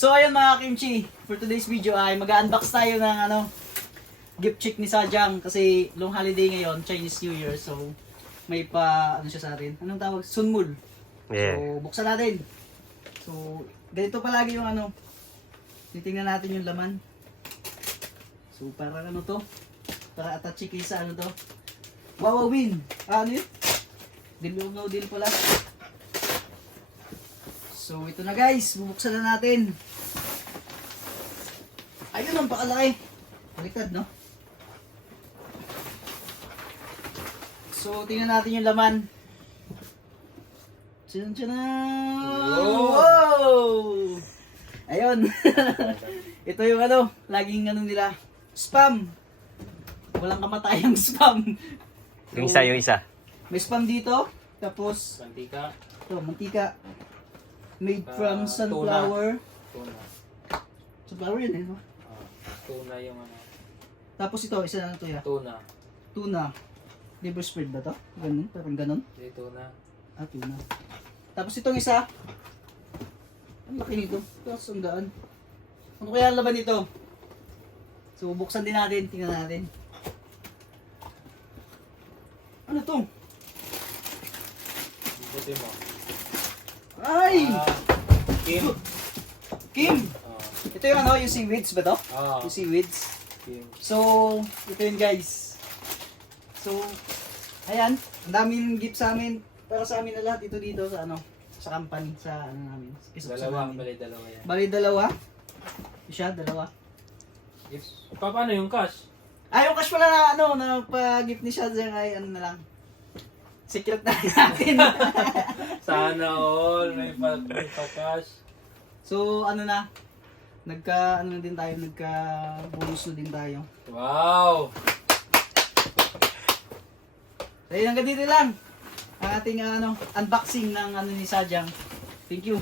So ayun mga kimchi, for today's video ay mag-unbox tayo ng gift check ni Sajang kasi long holiday ngayon, Chinese New Year. So may pa siya sa atin. Anong tawag? Sunmul. Yeah. So buksan natin. So ganito palagi yung titingnan natin yung laman. So para to? Para attach kay sa to? Wawawin. Ano yun? No deal pala. So ito na guys, bubuksan na natin. Ayun ang pakalaki. Baliktad, no? So tingnan natin yung laman. Tchanan! Wow! Ayun. Ito yung laging nila. Spam. Walang kamatayang spam. Yung isa. May spam dito. Tapos, Mantika. ito, mantika. Made from sunflower. Tuna. Sunflower yun eh, no? Tuna yung Tapos ito, isa na ito ya. Tuna. Tuna. Liver spread ba to? Ganun, parang ganun. Hindi tuna. Tuna. Tapos itong isa. Ang laki nito. Tapos ang gaan. Ano kaya ang laban nito? So, buksan din natin. Tingnan natin. Ano to? Buti mo. Ay! Kim. Kim! Ito yung yung seaweeds ba to? Yung seaweeds. Kim. So, ito yun guys. So, ayan. Ang daming gift sa amin. Para sa amin na lahat. Ito dito sa sa company. Sa namin. Sa Dalawa. namin. Bali dalawa yan. Bali dalawa. Siya, dalawa. Yes. Paano yung cash? Yung cash pala na nagpa-gift ni Shazang ay na lang. Secret na natin. Sana all. May pa-cash. So, nagka bonus na din tayo. Wow! So, hanggang dito lang. Ang ating unboxing ng ni Sajang. Thank you.